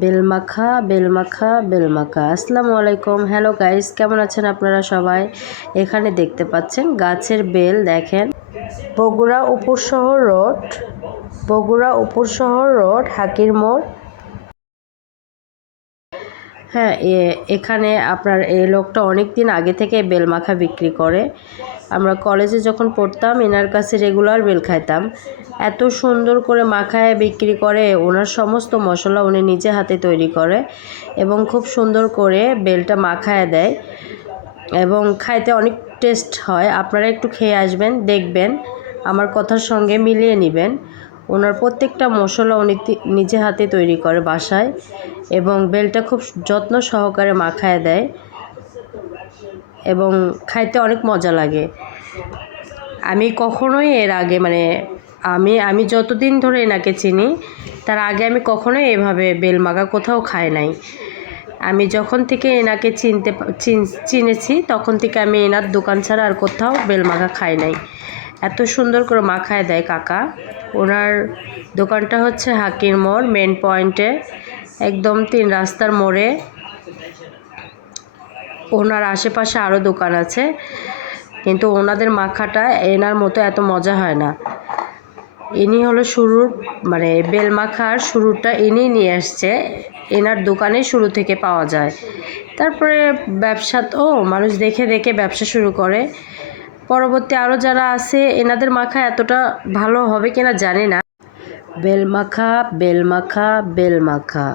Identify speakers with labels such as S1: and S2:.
S1: বেলমাখা বেলমাখা বেলমাখা। আসসালামু আলাইকুম। Hello guys কেমন আছেন আপনারা সবাই? এখানে দেখতে পাচ্ছেন গাছের বেল, দেখেন। বগুড়া উপর শহর রোড, বগুড়া উপর শহর রোড, হাকির মোড়। হ্যাঁ এখানে আপনার এই লোকটা অনেক দিন আগে থেকে বেল মাখা বিক্রি করে। আমরা কলেজে যখন পড়তাম, এনার কাছে রেগুলার বেল খাইতাম। এত সুন্দর করে মাখায় বিক্রি করে, ওনার সমস্ত মশলা উনি নিজে হাতে তৈরি করে এবং খুব সুন্দর করে বেলটা মাখায় দেয় এবং খাইতে অনেক টেস্ট হয়। আপনারা একটু খেয়ে আসবেন, দেখবেন, আমার কথার সঙ্গে মিলিয়ে নেবেন। ওনার প্রত্যেকটা মশলা উনি নিজে হাতে তৈরি করে বাসায় এবং বেলটা খুব যত্ন সহকারে মাখায় দেয় এবং খাইতে অনেক মজা লাগে। আমি কখনোই এর আগে মানে আমি আমি যতদিন ধরে এনাকে চিনি, তার আগে আমি কখনোই এভাবে বেল মাখা কোথাও খাই নাই। আমি যখন থেকে এনাকে চিনতে চিন- চিনেছি, তখন থেকে আমি এনার দোকান ছাড়া আর কোথাও বেল মাখা খাই নাই। এত সুন্দর করে মাখায় দেয় কাকা। ওনার দোকানটা হচ্ছে হাকির মোড় মেন পয়েন্টে একদম তিন রাস্তার মোড়ে। ওনার আশেপাশে আরও দোকান আছে। কিন্তু ওনাদের মাখাটা এনার মতো এত মজা হয় না। ইনি হলো শুরুর মানে বেল মাখার শুরুটা ইনি নিয়ে আসছে। এনার দোকানে শুরু থেকে পাওয়া যায়। তারপরে ব্যবসা তো, মানুষ দেখে দেখে ব্যবসা শুরু করে। পরবর্তী আরও যারা আছে, এনাদের মাখা এতটা ভালো হবে কিনা জানি না। বেল মাখা বেল মাখা বেল মাখা।